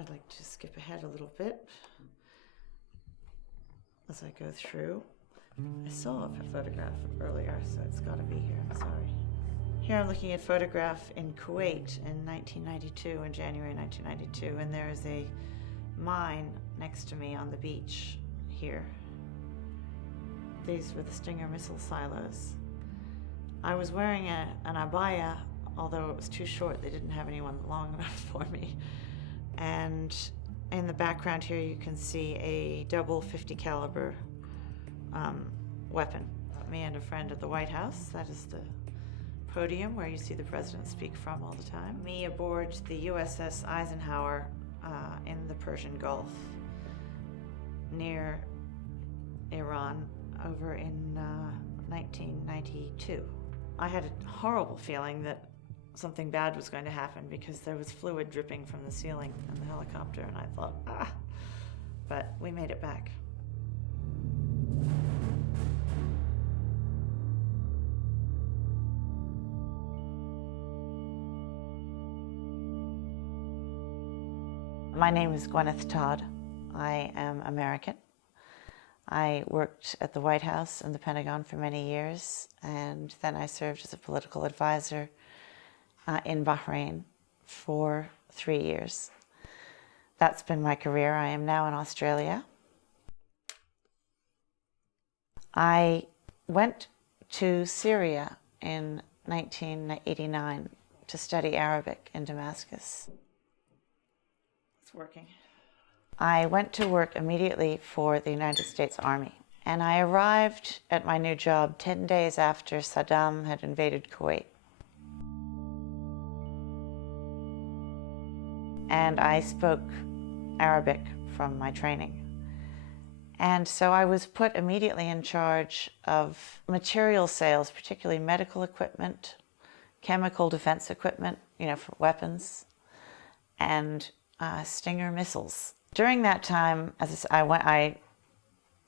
I'd like to skip ahead a little bit as I go through. I saw a photograph earlier, so it's got to be here. I'm sorry. Here I'm looking at a photograph in Kuwait in 1992, in January 1992, and there is a mine next to me on the beach here. These were the Stinger missile silos. I was wearing an abaya, although it was too short. They didn't have anyone long enough for me. And in the background here, you can see a double .50 caliber weapon. Me and a friend at the White House. That is the podium where you see the president speak from all the time. Me aboard the USS Eisenhower in the Persian Gulf near Iran over in 1992. I had a horrible feeling that something bad was going to happen because there was fluid dripping from the ceiling in the helicopter, and I thought, but we made it back. My name is Gwenyth Todd. I am American. I worked at the White House and the Pentagon for many years, and then I served as a political advisor in Bahrein for 3 years. That's been my career. I am now in Australia. I went to Syria in 1989 to study Arabic in Damascus. It's working. I went to work immediately for the United States Army, and I arrived at my new job 10 days after Saddam had invaded Kuwait. And I spoke Arabic from my training. And so I was put immediately in charge of material sales, particularly medical equipment, chemical defense equipment, for weapons, and Stinger missiles. During that time, I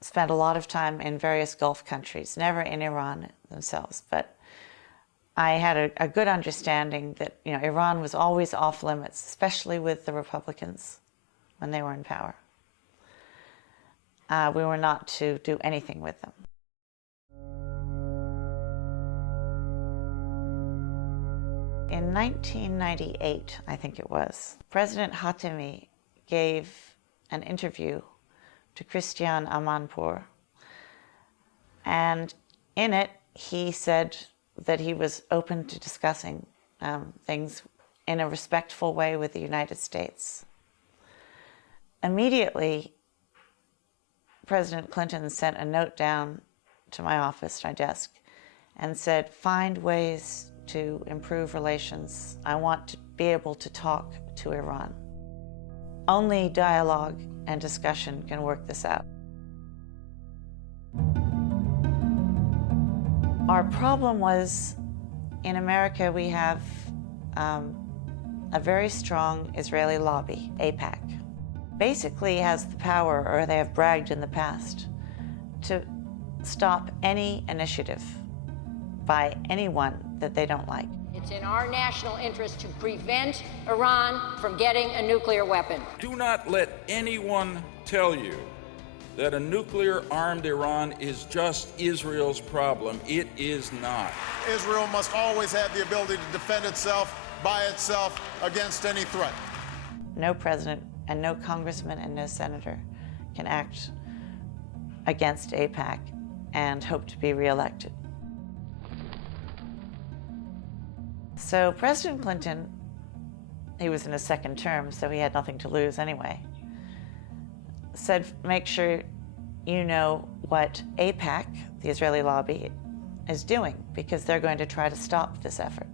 spent a lot of time in various Gulf countries, never in Iran themselves, but I had a good understanding that Iran was always off limits, especially with the Republicans when they were in power. We were not to do anything with them. In 1998, I think it was, President Khatami gave an interview to Christiane Amanpour, and in it he said that he was open to discussing things in a respectful way with the United States. Immediately, President Clinton sent a note down to my office, my desk, and said, find ways to improve relations. I want to be able to talk to Iran. Only dialogue and discussion can work this out. Our problem was, in America, we have a very strong Israeli lobby, AIPAC. Basically has the power, or they have bragged in the past, to stop any initiative by anyone that they don't like. It's in our national interest to prevent Iran from getting a nuclear weapon. Do not let anyone tell you that a nuclear-armed Iran is just Israel's problem. It is not. Israel must always have the ability to defend itself by itself against any threat. No president and no congressman and no senator can act against AIPAC and hope to be reelected. So President Clinton, he was in his second term, so he had nothing to lose anyway, said, make sure you know what AIPAC, the Israeli lobby, is doing, because they're going to try to stop this effort.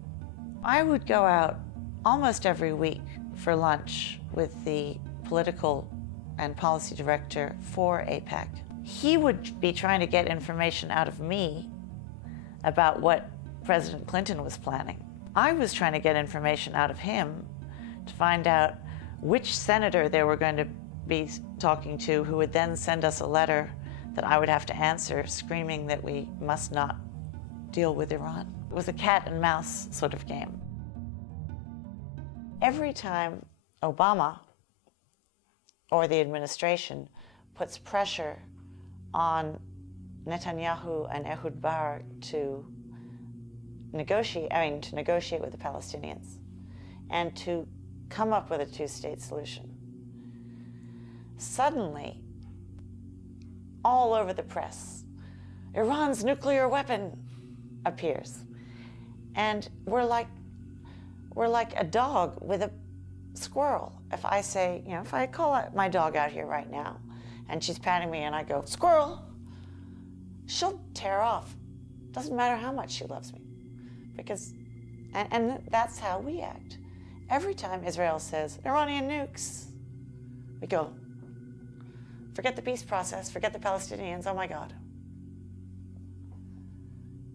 I would go out almost every week for lunch with the political and policy director for AIPAC. He would be trying to get information out of me about what President Clinton was planning. I was trying to get information out of him to find out which senator they were going to be talking to, who would then send us a letter that I would have to answer, screaming that we must not deal with Iran. It was a cat and mouse sort of game. Every time Obama or the administration puts pressure on Netanyahu and Ehud Barak to negotiate with the Palestinians and to come up with a two-state solution. Suddenly, all over the press, Iran's nuclear weapon appears. And we're like a dog with a squirrel. If I say, if I call my dog out here right now and she's patting me and I go, squirrel, she'll tear off. Doesn't matter how much she loves me. Because, and that's how we act. Every time Israel says, Iranian nukes, we go, forget the peace process, forget the Palestinians, oh my God.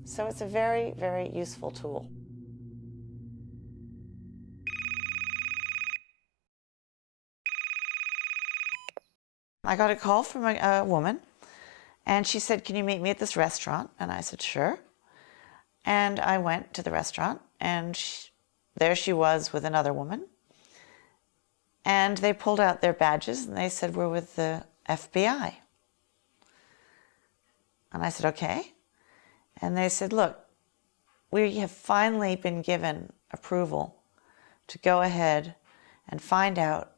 So it's a very, very useful tool. I got a call from a woman, and she said, can you meet me at this restaurant? And I said, sure. And I went to the restaurant, and there she was with another woman. And they pulled out their badges, and they said, we're with the FBI. And I said, okay. And they said, look, we have finally been given approval to go ahead and find out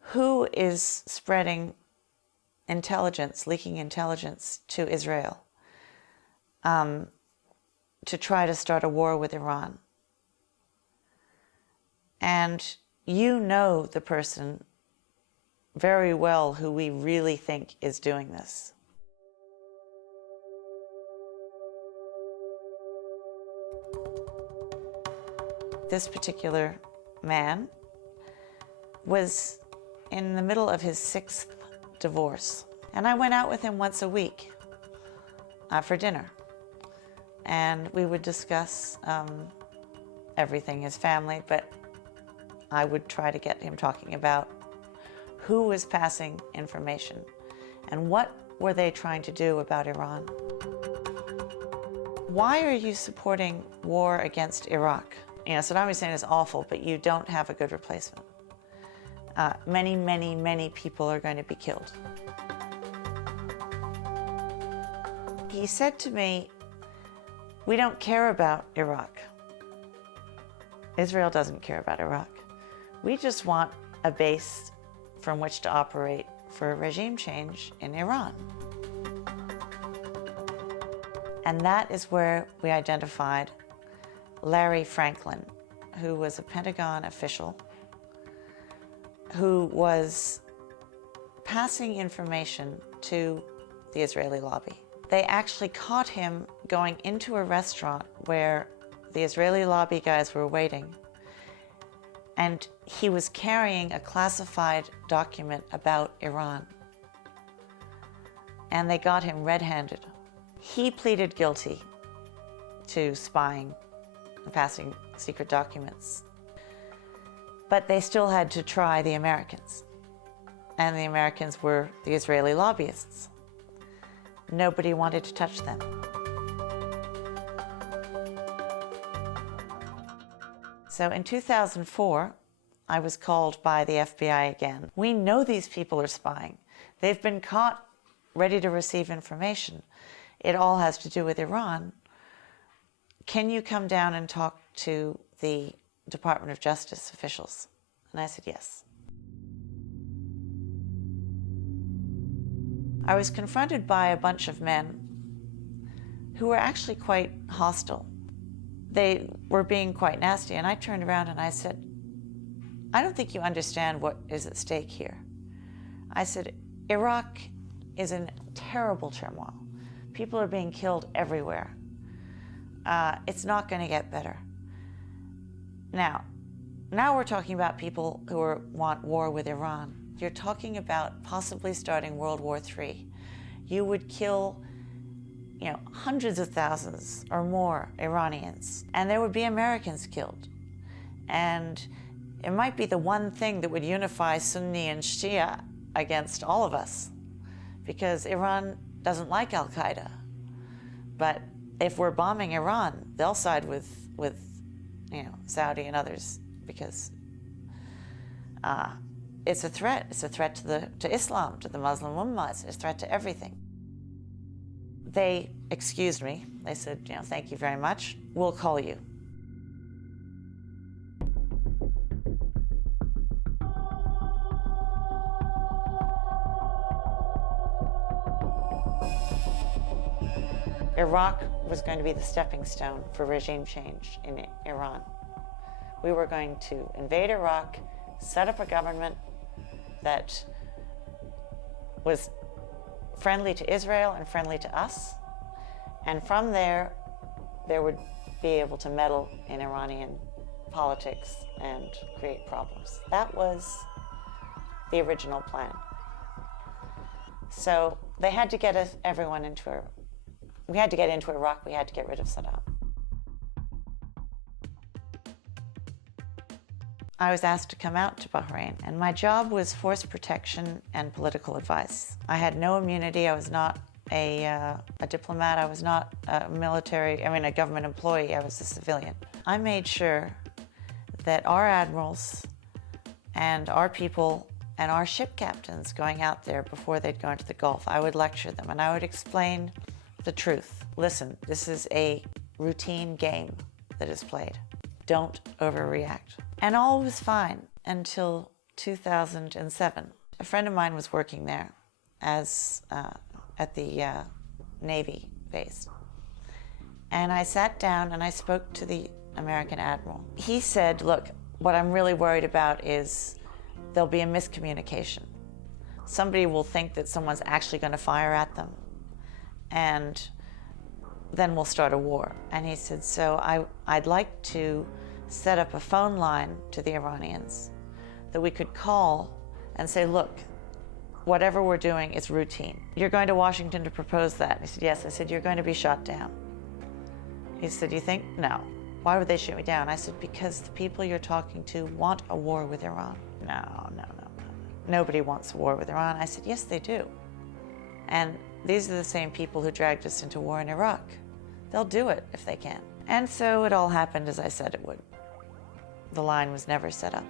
who is spreading intelligence, leaking intelligence to Israel to try to start a war with Iran. And you know the person very well who we really think is doing this. This particular man was in the middle of his 6th divorce. And I went out with him once a week for dinner. And we would discuss everything, his family, but I would try to get him talking about who was passing information and what were they trying to do about Iran. Why are you supporting war against Iraq? Saddam Hussein is awful, but you don't have a good replacement. Many, many, many people are going to be killed. He said to me, we don't care about Iraq. Israel doesn't care about Iraq. We just want a base from which to operate for a regime change in Iran. And that is where we identified Larry Franklin, who was a Pentagon official who was passing information to the Israeli lobby. They actually caught him going into a restaurant where the Israeli lobby guys were waiting, and he was carrying a classified document about Iran. And they got him red-handed. He pleaded guilty to spying and passing secret documents. But they still had to try the Americans. And the Americans were the Israeli lobbyists. Nobody wanted to touch them. So in 2004, I was called by the FBI again. We know these people are spying. They've been caught ready to receive information. It all has to do with Iran. Can you come down and talk to the Department of Justice officials? And I said, yes. I was confronted by a bunch of men who were actually quite hostile. They were being quite nasty, and I turned around and I said, I don't think you understand what is at stake here. I said, Iraq is in terrible turmoil. People are being killed everywhere. It's not going to get better. Now we're talking about people who want war with Iran. You're talking about possibly starting World War III. You would kill, hundreds of thousands or more Iranians, and there would be Americans killed. And it might be the one thing that would unify Sunni and Shia against all of us, because Iran doesn't like Al-Qaeda. But if we're bombing Iran, they'll side with Saudi and others, because it's a threat. It's a threat to Islam, to the Muslim Ummah. It's a threat to everything. They excused me. They said, thank you very much. We'll call you. Iraq was going to be the stepping stone for regime change in Iran. We were going to invade Iraq, set up a government that was friendly to Israel and friendly to us, and from there, they would be able to meddle in Iranian politics and create problems. That was the original plan. So they had to get everyone into we had to get into Iraq, we had to get rid of Saddam. I was asked to come out to Bahrain, and my job was force protection and political advice. I had no immunity. I was not a diplomat. I was not a government employee. I was a civilian. I made sure that our admirals and our people and our ship captains going out there before they'd go into the Gulf, I would lecture them and I would explain the truth. Listen, this is a routine game that is played. Don't overreact. And all was fine until 2007. A friend of mine was working there as at the Navy base. And I sat down and I spoke to the American admiral. He said, look, what I'm really worried about is there'll be a miscommunication. Somebody will think that someone's actually going to fire at them, and then we'll start a war. And he said, so I'd like to set up a phone line to the Iranians that we could call and say, look, whatever we're doing is routine. You're going to Washington to propose that? He said, yes. I said, you're going to be shot down. He said, you think? No. Why would they shoot me down? I said, because the people you're talking to want a war with Iran. No. Nobody wants a war with Iran. I said, yes, they do. And these are the same people who dragged us into war in Iraq. They'll do it if they can. And so it all happened as I said it would. The line was never set up.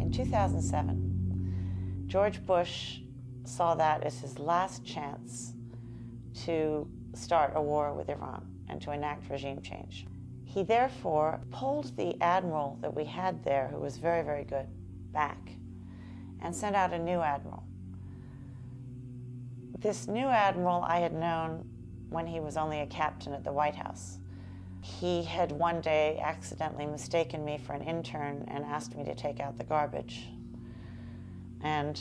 In 2007, George Bush saw that as his last chance to start a war with Iran and to enact regime change. He therefore pulled the admiral that we had there, who was very, very good, back and sent out a new admiral. This new admiral I had known when he was only a captain at the White House. He had one day accidentally mistaken me for an intern and asked me to take out the garbage. And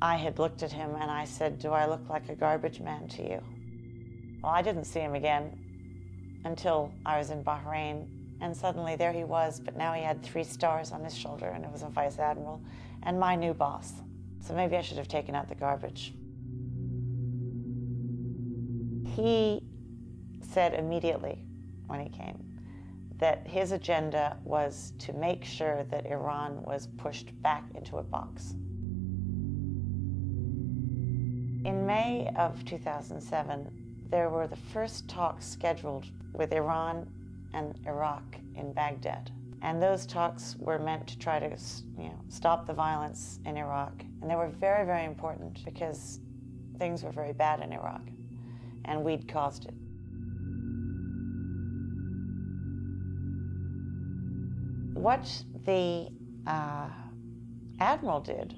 I had looked at him and I said, do I look like a garbage man to you? Well, I didn't see him again until I was in Bahrain, and suddenly there he was, but now he had 3 stars on his shoulder, and it was a vice admiral and my new boss. So maybe I should have taken out the garbage. He said immediately when he came that his agenda was to make sure that Iran was pushed back into a box. In May of 2007, there were the first talks scheduled with Iran and Iraq in Baghdad. And those talks were meant to try to, stop the violence in Iraq. And they were very, very important because things were very bad in Iraq, and we'd caused it. What the admiral did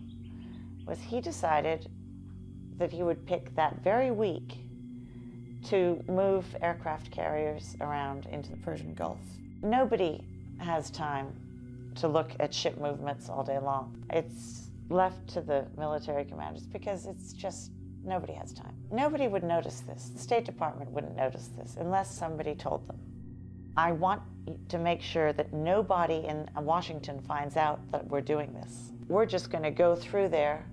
was he decided that he would pick that very week to move aircraft carriers around into the Persian Gulf. Nobody has time to look at ship movements all day long. It's left to the military commanders because it's just, nobody has time. Nobody would notice this. The State Department wouldn't notice this unless somebody told them. I want to make sure that nobody in Washington finds out that we're doing this. We're just going to go through there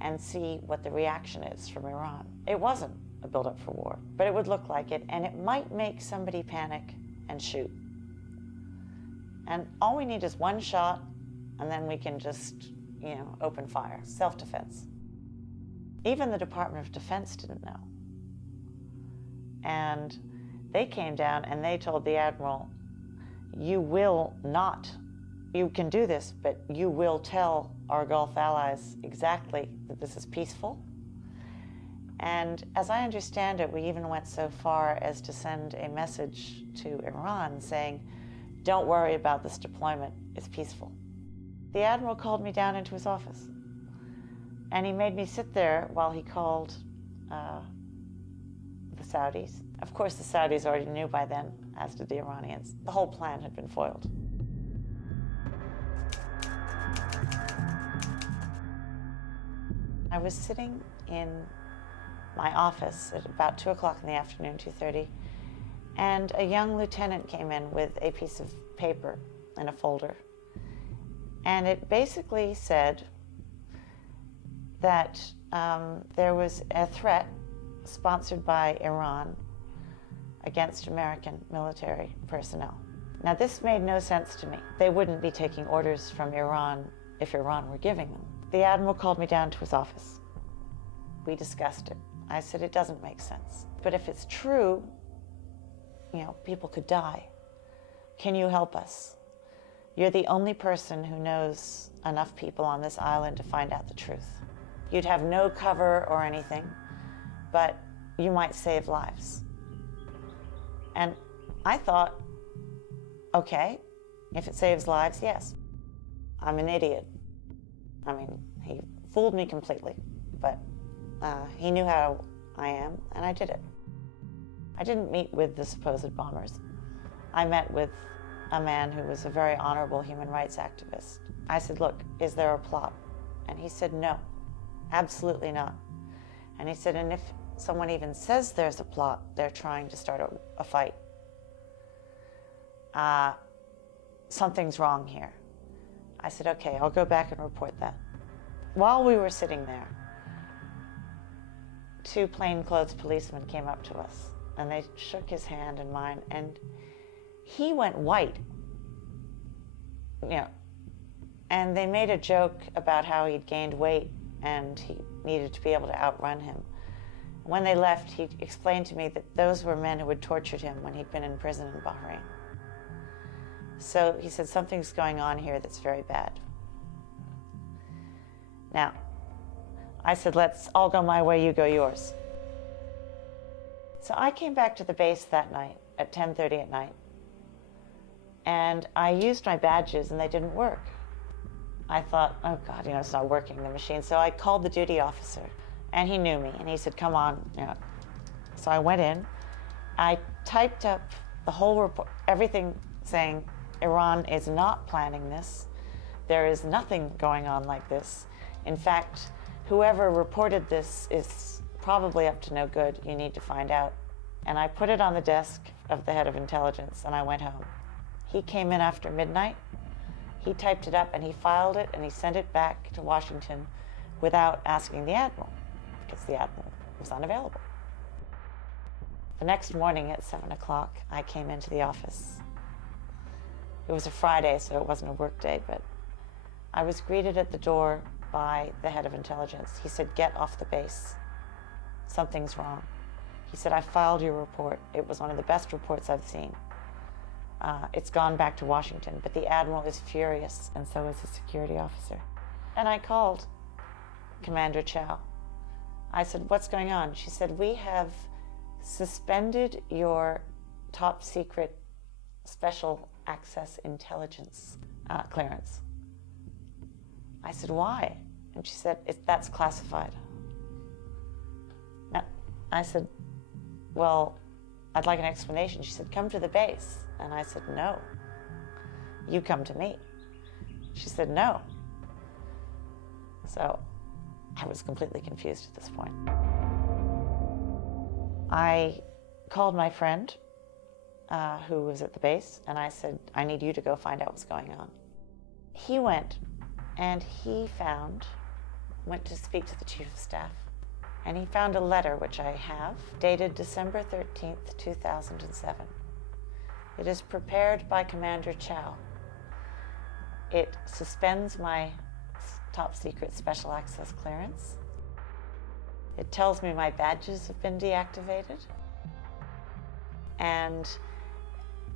and see what the reaction is from Iran. It wasn't a buildup for war, but it would look like it, and it might make somebody panic and shoot. And all we need is one shot, and then we can just, open fire, self-defense. Even the Department of Defense didn't know. And they came down and they told the admiral, you can do this, but you will tell our Gulf allies exactly that this is peaceful. And as I understand it, we even went so far as to send a message to Iran saying, don't worry about this deployment, it's peaceful. The admiral called me down into his office, and he made me sit there while he called the Saudis. Of course, the Saudis already knew by then, as did the Iranians. The whole plan had been foiled. I was sitting in my office at about 2 o'clock in the afternoon, 2:30, and a young lieutenant came in with a piece of paper in a folder. And it basically said that there was a threat sponsored by Iran against American military personnel. Now, this made no sense to me. They wouldn't be taking orders from Iran if Iran were giving them. The admiral called me down to his office. We discussed it. I said, it doesn't make sense. But if it's true, people could die. Can you help us? You're the only person who knows enough people on this island to find out the truth. You'd have no cover or anything, but you might save lives. And I thought, okay, if it saves lives, yes. I'm an idiot. I mean, he fooled me completely, but he knew how I am, and I did it. I didn't meet with the supposed bombers. I met with a man who was a very honorable human rights activist. I said, look, is there a plot? And he said, no, absolutely not. And he said, and if someone even says there's a plot, they're trying to start a fight. Something's wrong here. I said, okay, I'll go back and report that. While we were sitting there, 2 plainclothes policemen came up to us, and they shook his hand and mine, and he went white. And they made a joke about how he'd gained weight and he needed to be able to outrun him. When they left, he explained to me that those were men who had tortured him when he'd been in prison in Bahrein. So he said, something's going on here that's very bad. Now, I said, let's all go my way, you go yours. So I came back to the base that night at 10:30 at night, and I used my badges and they didn't work. I thought, oh God, it's not working, the machine. So I called the duty officer, and he knew me, and he said, come on. So I went in, I typed up the whole report, everything saying, Iran is not planning this. There is nothing going on like this. In fact, whoever reported this is probably up to no good. You need to find out. And I put it on the desk of the head of intelligence, and I went home. He came in after midnight. He typed it up, and he filed it, and he sent it back to Washington without asking the admiral, because the admiral was unavailable. The next morning at 7 o'clock, I came into the office. It was a Friday, so it wasn't a work day, but I was greeted at the door by the head of intelligence. He said, get off the base. Something's wrong. He said, I filed your report. It was one of the best reports I've seen. It's gone back to Washington, but the admiral is furious, and so is his security officer. And I called Commander Chow. I said, what's going on? She said, we have suspended your top secret special access intelligence clearance. I said, why? And she said, that's classified. Now, I said, well, I'd like an explanation. She said, come to the base. And I said, no, you come to me. She said, no. So I was completely confused at this point. I called my friend who was at the base, and I said, I need you to go find out what's going on. He went, and he went to speak to the chief of staff, and he found a letter, which I have, dated December 13th, 2007. It is prepared by Commander Chow. It suspends my top secret special access clearance. It tells me my badges have been deactivated. and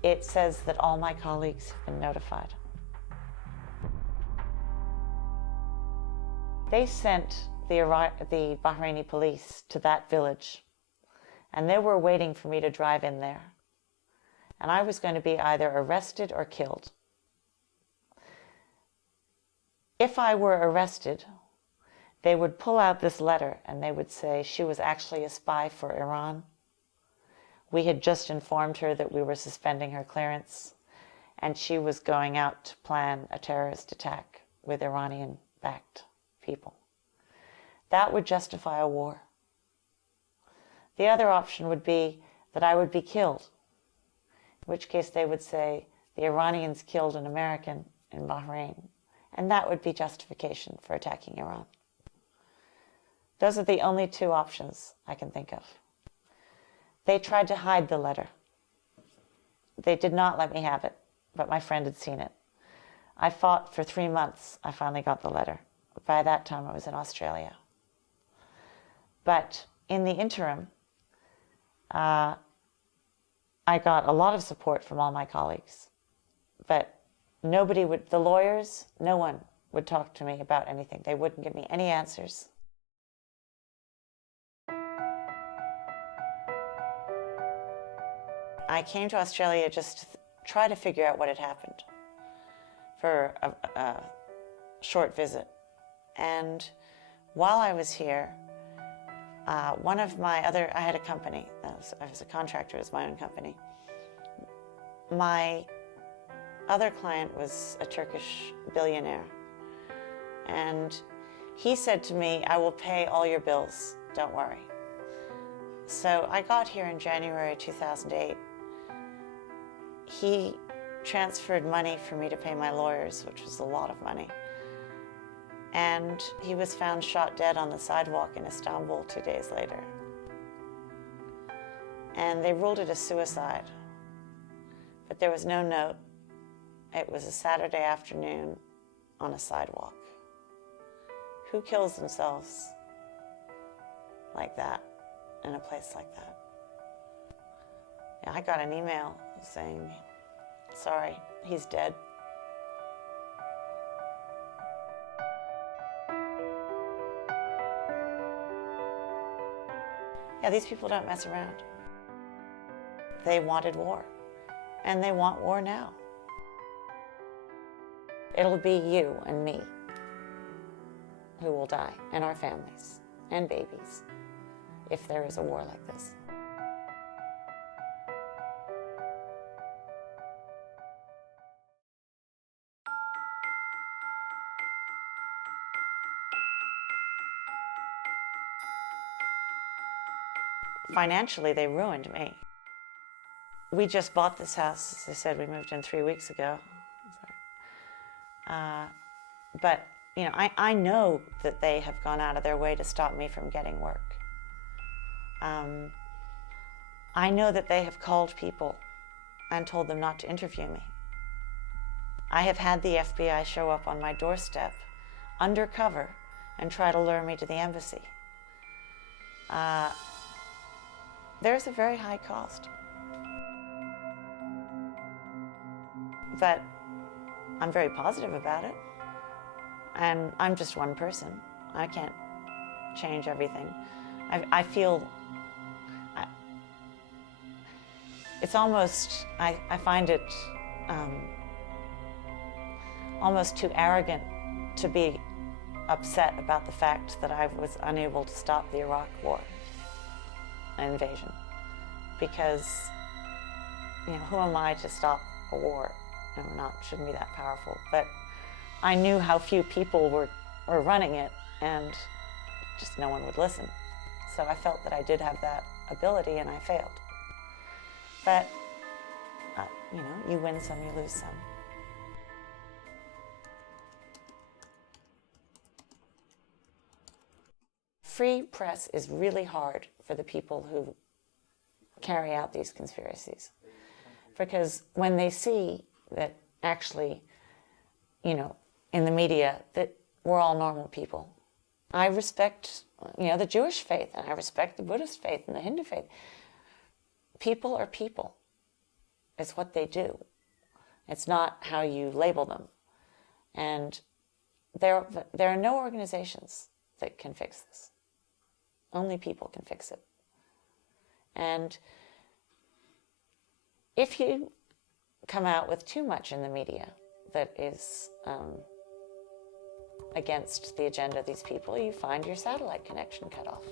it says that all my colleagues have been notified. They sent the Bahraini police to that village, and they were waiting for me to drive in there. And I was going to be either arrested or killed. If I were arrested, they would pull out this letter and they would say she was actually a spy for Iran. We had just informed her that we were suspending her clearance, and she was going out to plan a terrorist attack with Iranian-backed people. That would justify a war. The other option would be that I would be killed, in which case they would say the Iranians killed an American in Bahrain, and that would be justification for attacking Iran. Those are the only two options I can think of. They tried to hide the letter. They did not let me have it, but my friend had seen it. I fought for 3 months. I finally got the letter. By that time, I was in Australia. But in the interim, I got a lot of support from all my colleagues. But nobody would, the lawyers, no one would talk to me about anything. They wouldn't give me any answers. I came to Australia just to try to figure out what had happened for a short visit. And while I was here, one of my I had a company. I was a contractor, it was my own company. My other client was a Turkish billionaire. And he said to me, I will pay all your bills, don't worry. So I got here in January 2008. He transferred money for me to pay my lawyers, which was a lot of money. And he was found shot dead on the sidewalk in Istanbul 2 days later. And they ruled it a suicide. But there was no note. It was a Saturday afternoon on a sidewalk. Who kills themselves like that, in a place like that? Yeah, I got an email saying, sorry, he's dead. Yeah, these people don't mess around. They wanted war, and they want war now. It'll be you and me who will die, and our families, and babies, if there is a war like this. Financially, they ruined me. We just bought this house. As I said, we moved in 3 weeks ago. But, you know, I know that they have gone out of their way to stop me from getting work. I know that they have called people and told them not to interview me. I have had the FBI show up on my doorstep, undercover, and try to lure me to the embassy. There's a very high cost. But I'm very positive about it. And I'm just one person. I can't change everything. I feel, it's almost, I find it almost too arrogant to be upset about the fact that I was unable to stop the Iraq war invasion, because, you know, who am I to stop a war? Shouldn't be that powerful. But I knew how few people were running it, and just no one would listen. So I felt that I did have that ability, and I failed. But you know, you win some, you lose some. Free press is really hard for the people who carry out these conspiracies. Because when they see that actually, you know, in the media, that we're all normal people. I respect, you know, the Jewish faith, and I respect the Buddhist faith and the Hindu faith. people are people. It's what they do. It's not how you label them. And there are no organizations that can fix this. Only people can fix it. And if you come out with too much in the media that is against the agenda of these people, you find your satellite connection cut off.